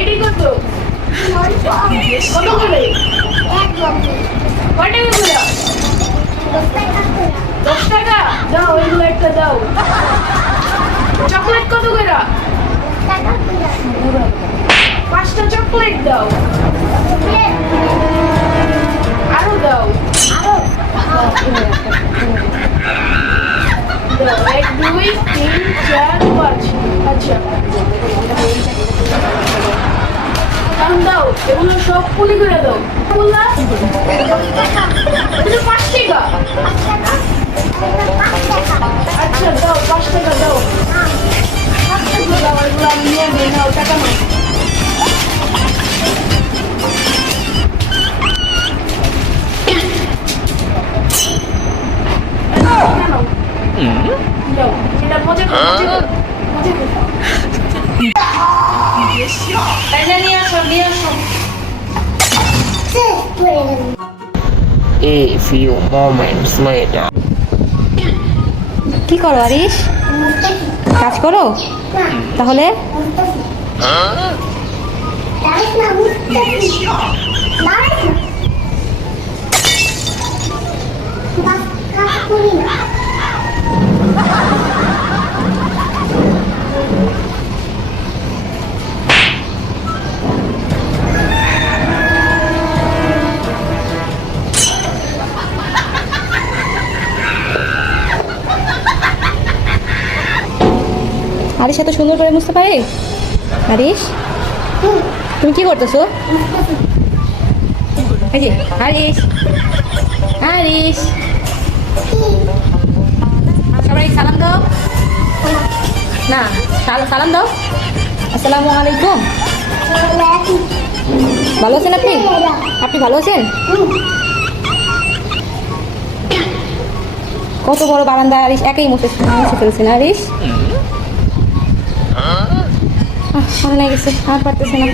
এটি কত? কত করে? কয় টাকা করে? 10 টাকা? দাও, এগুলো একটা দাও। চকলেট কত করে? 5টা চকলেট দাও। আরো দাও। দাও, 1 2 3 4 5। আচ্ছা, এখন দাও, এগুলো সব পুলি করে দাও। বললা এটা 5 টাকা। আচ্ছা দাও, 5 টাকা দাও। এগুলো দাও, এগুলো আমি নিয়ে নেই, নাও টাকা নাও। দাও, এটা মজা করো, মজা করো, মজা করো। এটা নিয়ে আসো, নিয়ে আসো। A few moments later. কি করো আরিশ? কাজ করো? তাহলে আরিশ এত সুন্দর করে মুছতে পারে? আরিশ, তুমি কি করতেছো? এই যে আরিশ, আরিশ, সবাই সালাম দাও। না, সালাম দাও। আসসালামু আলাইকুম। ভালো আছেন আপনি? আপনি ভালো আছেন? কত বড় বারান্দা আরিশ একাই মুছে ফেলছেন আরিশ। ভালো লেগেছে, আর পারতেছে না।